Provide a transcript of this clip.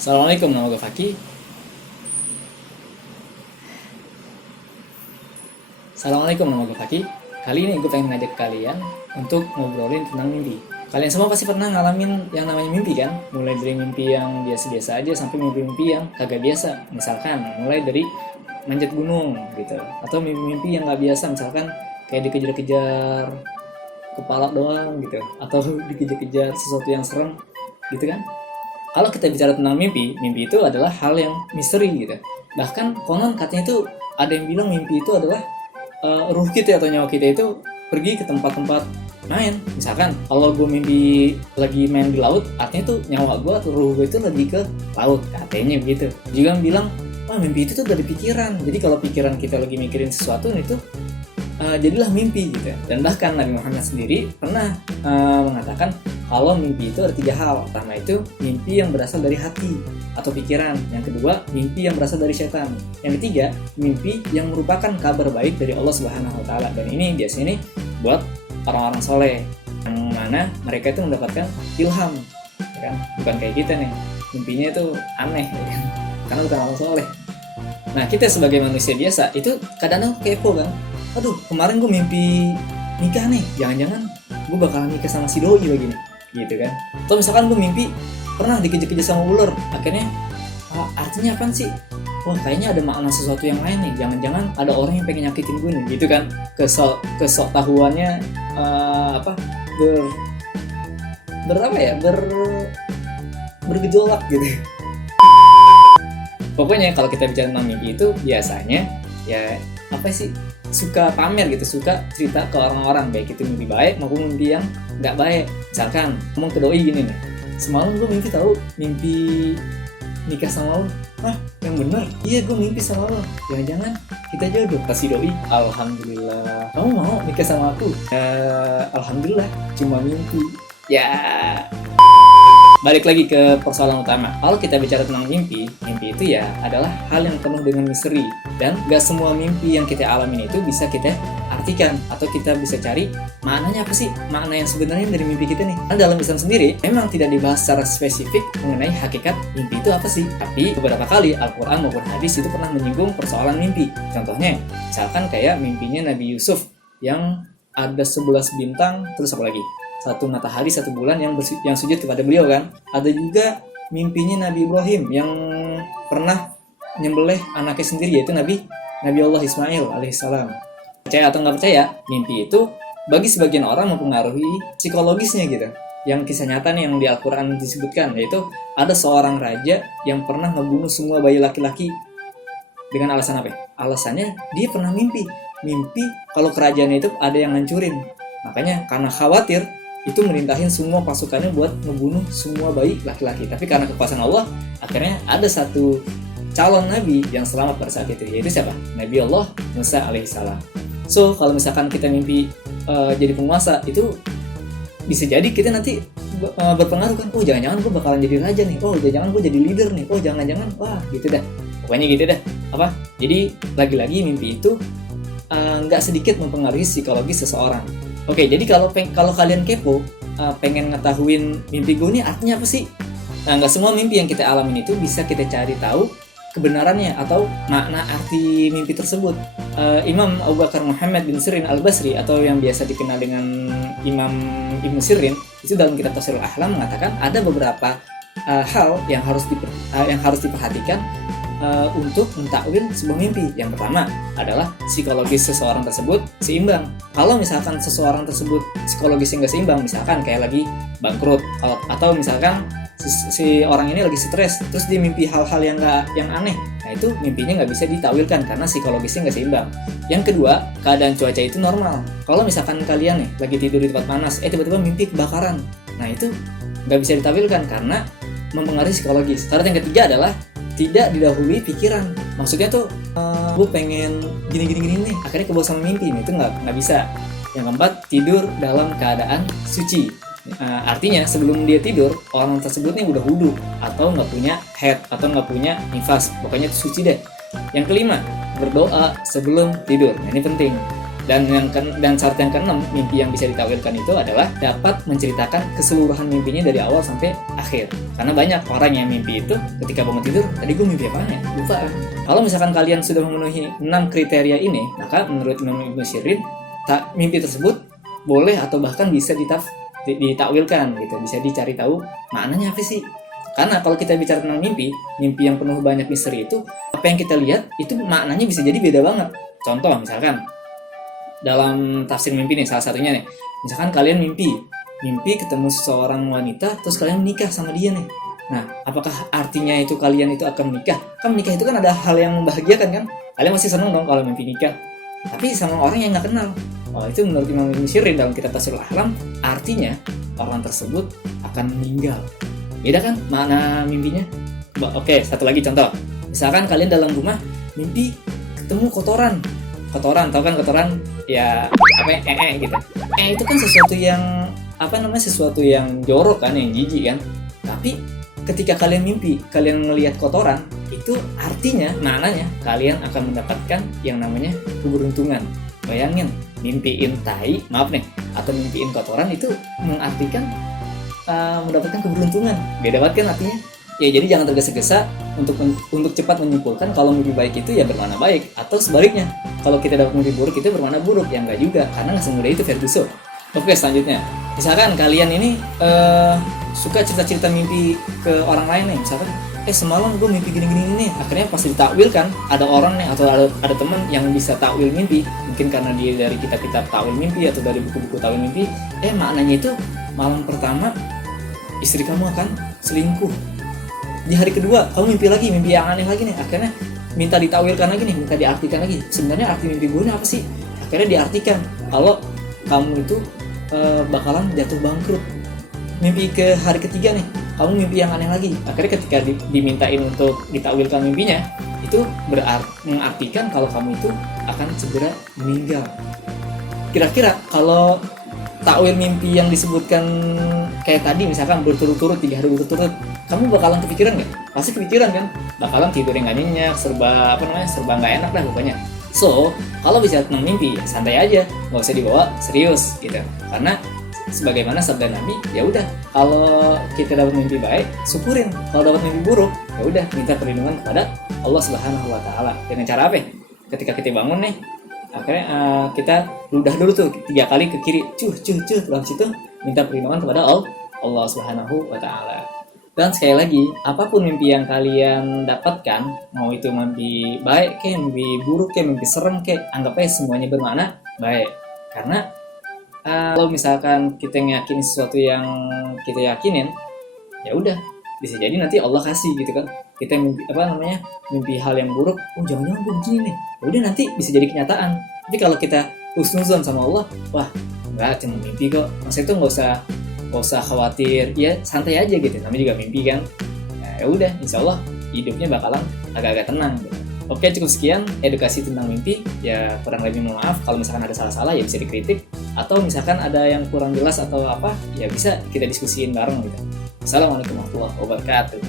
Assalamualaikum, nama gue Faki. Assalamualaikum, nama gue Faki. Kali ini gue pengen ngajak kalian untuk ngobrolin tentang mimpi. Kalian semua pasti pernah ngalamin yang namanya mimpi kan? Mulai dari mimpi yang biasa-biasa aja sampai mimpi-mimpi yang kagak biasa. Misalkan mulai dari manjat gunung gitu, atau mimpi-mimpi yang gak biasa, misalkan kayak dikejar-kejar kepala doang gitu, atau dikejar-kejar sesuatu yang serem gitu kan. Kalau kita bicara tentang mimpi, mimpi itu adalah hal yang misteri gitu. Bahkan konon katanya itu ada yang bilang mimpi itu adalah ruh kita atau nyawa kita itu pergi ke tempat-tempat main. Misalkan kalau gue mimpi lagi main di laut, artinya tuh nyawa gue atau ruh gue itu lagi ke laut, katanya begitu. Juga bilang, mimpi itu tuh dari pikiran. Jadi kalau pikiran kita lagi mikirin sesuatu itu jadilah mimpi gitu. Dan bahkan Nabi Muhammad sendiri pernah mengatakan kalau mimpi itu ada 3 hal. Pertama itu mimpi yang berasal dari hati atau pikiran. Yang kedua, mimpi yang berasal dari setan. Yang ketiga, mimpi yang merupakan kabar baik dari Allah Subhanahu wa taala. Dan ini biasanya nih buat orang-orang soleh, yang mana mereka itu mendapatkan ilham, ya kan? Bukan kayak kita nih, mimpinya itu aneh, ya kan? Karena bukan orang soleh. Nah, kita sebagai manusia biasa itu kadang-kadang kepo kan. Aduh, kemarin gue mimpi nikah nih, jangan-jangan gue bakalan nikah sama si doi begini, gitu kan. Atau misalkan gue mimpi pernah dikejar-kejar sama ular, akhirnya artinya apaan sih? Wah, kayaknya ada makna sesuatu yang lain nih, jangan-jangan ada orang yang pengen nyakitin gue nih, gitu kan. Kesok tahuannya bergejolak gitu. Pokoknya kalau kita bicara tentang mimpi itu biasanya ya suka pamer gitu, suka cerita ke orang-orang, baik itu mimpi baik maupun mimpi yang nggak baik. Misalkan ngomong ke doi gini nih, semalam gue mimpi nikah sama lo. Yang bener? Iya, gue mimpi sama lo. Jangan-jangan kita jodoh. Kasih doi, alhamdulillah. Kamu mau nikah sama aku? Alhamdulillah, cuma mimpi. Ya. Balik lagi ke persoalan utama. Kalau kita bicara tentang mimpi itu ya adalah hal yang penuh dengan misteri. Dan gak semua mimpi yang kita alamin itu bisa kita artikan atau kita bisa cari maknanya apa sih, makna yang sebenarnya dari mimpi kita nih. Karena dalam Islam sendiri memang tidak dibahas secara spesifik mengenai hakikat mimpi itu apa sih. Tapi beberapa kali Al-Quran maupun hadis itu pernah menyinggung persoalan mimpi. Contohnya, misalkan kayak mimpinya Nabi Yusuf yang ada 11 bintang, terus apa lagi? 1 matahari, 1 bulan yang sujud kepada beliau kan. Ada juga mimpinya Nabi Ibrahim yang pernah nyembelih anaknya sendiri, yaitu Nabi Allah Ismail alaihissalam. Percaya atau nggak percaya, mimpi itu bagi sebagian orang mempengaruhi psikologisnya gitu. Yang kisah nyata nih yang di Al-Quran disebutkan, yaitu ada seorang raja yang pernah membunuh semua bayi laki-laki dengan alasan apa? Alasannya dia pernah mimpi kalau kerajaannya itu ada yang ngancurin. Makanya karena khawatir, itu merintahin semua pasukannya buat ngebunuh semua bayi laki-laki. Tapi karena kekuasaan Allah, akhirnya ada satu calon nabi yang selamat pada saat itu, yaitu siapa? Nabi Allah Musa alaihissalam. So, kalau misalkan kita mimpi jadi penguasa, itu bisa jadi kita nanti berpengaruh kan. Oh, jangan-jangan gue bakalan jadi raja nih. Oh, jangan-jangan gue jadi leader nih. Oh, jangan-jangan, gitu dah. Pokoknya gitu dah. Jadi lagi-lagi mimpi itu nggak sedikit mempengaruhi psikologis seseorang. Oke, jadi kalau kalian kepo, pengen ngetahuin mimpi gue ini artinya apa sih? Nah, nggak semua mimpi yang kita alamin itu bisa kita cari tahu kebenarannya atau makna arti mimpi tersebut. Imam Abu Bakar Muhammad bin Sirin al-Basri atau yang biasa dikenal dengan Imam Ibnu Sirin, itu dalam kitab Tafsirul Ahlam mengatakan ada beberapa hal yang harus diperhatikan untuk mentakwil sebuah mimpi. Yang pertama adalah psikologis seseorang tersebut seimbang. Kalau misalkan seseorang tersebut psikologisnya nggak seimbang, misalkan kayak lagi bangkrut, atau misalkan si orang ini lagi stres, terus dia mimpi hal-hal yang aneh, nah itu mimpinya nggak bisa ditakwilkan karena psikologisnya nggak seimbang. Yang kedua, keadaan cuaca itu normal. Kalau misalkan kalian nih lagi tidur di tempat panas, tiba-tiba mimpi kebakaran, nah itu nggak bisa ditakwilkan karena mempengaruhi psikologis. Syarat yang ketiga adalah tidak didahului pikiran. Maksudnya tuh gue pengen gini nih, akhirnya kebawa sama mimpi, itu nggak bisa. Yang keempat, tidur dalam keadaan suci. Artinya sebelum dia tidur, orang tersebut nih udah wudu atau nggak punya haid atau nggak punya nifas, pokoknya itu suci deh. Yang kelima, berdoa sebelum tidur. Nah, ini penting. Dan syarat yang keenam, mimpi yang bisa ditakwilkan itu adalah dapat menceritakan keseluruhan mimpinya dari awal sampai akhir. Karena banyak orang yang mimpi itu ketika bangun tidur, tadi gue mimpi apa ya? Lupa. Kalau misalkan kalian sudah memenuhi 6 kriteria ini, maka menurut Imam Ibnu Sirin, mimpi tersebut boleh atau bahkan bisa ditakwilkan gitu, bisa dicari tahu maknanya apa sih. Karena kalau kita bicara tentang mimpi yang penuh banyak misteri itu, apa yang kita lihat itu maknanya bisa jadi beda banget. Contoh misalkan dalam tafsir mimpi nih, salah satunya nih, misalkan kalian mimpi ketemu seseorang wanita terus kalian menikah sama dia nih. Nah, apakah artinya itu kalian itu akan menikah? Kan menikah itu kan ada hal yang membahagiakan kan? Kalian masih seneng dong kalau mimpi nikah. Tapi sama orang yang nggak kenal. Oh, itu menurut Imam Ibnu Sirin dalam kitab Tafsirul Ahlam, artinya orang tersebut akan meninggal. Beda kan makna mimpinya? Oke, satu lagi contoh. Misalkan kalian dalam rumah mimpi ketemu kotoran, tahu kan kotoran ya apa gitu. Itu kan sesuatu yang jorok kan, yang jijik kan. Tapi ketika kalian mimpi, kalian melihat kotoran, itu artinya, maknanya kalian akan mendapatkan yang namanya keberuntungan. Bayangin, mimpiin tai, atau mimpiin kotoran itu mengartikan mendapatkan keberuntungan. Beda banget kan artinya? Ya jadi jangan tergesa-gesa untuk cepat menyimpulkan kalau mimpi baik itu ya bermakna baik, atau sebaliknya, kalau kita dapat mimpi buruk itu bermakna buruk. Ya enggak juga, karena nggak semudah itu Ferguson. Oke, selanjutnya, misalkan kalian ini suka cerita-cerita mimpi ke orang lain nih, misalkan semalam gue mimpi gini-gini nih, akhirnya pas ditakwilkan, ada orang nih atau ada teman yang bisa takwil mimpi, mungkin karena dia dari kitab-kitab takwil mimpi atau dari buku-buku takwil mimpi, maknanya itu malam pertama istri kamu akan selingkuh, di hari kedua kamu mimpi yang aneh lagi nih, akhirnya minta ditakwilkan lagi nih, minta diartikan lagi, sebenarnya arti mimpi buruknya apa sih? Akhirnya diartikan kalau kamu itu bakalan jatuh bangkrut. Mimpi ke hari ketiga nih, kamu mimpi yang aneh lagi, akhirnya ketika dimintain untuk ditakwilkan mimpinya, itu mengartikan kalau kamu itu akan segera meninggal. Kira-kira kalau takwil mimpi yang disebutkan kayak tadi, misalkan berturut-turut 3 hari berturut-turut, kamu bakalan kepikiran nggak? Pasti kepikiran kan? Bakalan tidurnya nggak nyenyak, serba nggak enak lah pokoknya. So, kalau bisa tentang mimpi, santai aja, nggak usah dibawa serius gitu. Karena sebagaimana sabda Nabi, ya udah, kalau kita dapat mimpi baik, syukurin. Kalau dapat mimpi buruk, ya udah, minta perlindungan kepada Allah Subhanahu wa taala. Dengan cara apa? Ketika kita bangun nih, akhirnya kita ludah dulu tuh 3 kali ke kiri, dalam situ minta perlindungan kepada Allah Subhanahu wa taala. Dan sekali lagi, apapun mimpi yang kalian dapatkan, mau itu mimpi baik kayak mimpi buruk kayak mimpi serem kayak, anggap aja semuanya bermakna baik. Karena kalau misalkan kita ngeyakini sesuatu yang kita yakinin, ya udah, bisa jadi nanti Allah kasih gitu kan. Kita mimpi hal yang buruk, jangan-jangan gue begini nih, udah nanti bisa jadi kenyataan. Tapi kalau kita husnuzon sama Allah, wah enggak, cuma mimpi kok, maksudnya itu nggak usah khawatir, ya santai aja gitu, namanya juga mimpi kan. Ya udah, insya Allah hidupnya bakalan agak-agak tenang gitu. Oke, cukup sekian edukasi tentang mimpi. Ya kurang lebih mohon maaf kalau misalkan ada salah-salah, ya bisa dikritik, atau misalkan ada yang kurang jelas atau apa, ya bisa kita diskusiin bareng gitu. Assalamualaikum warahmatullahi wabarakatuh.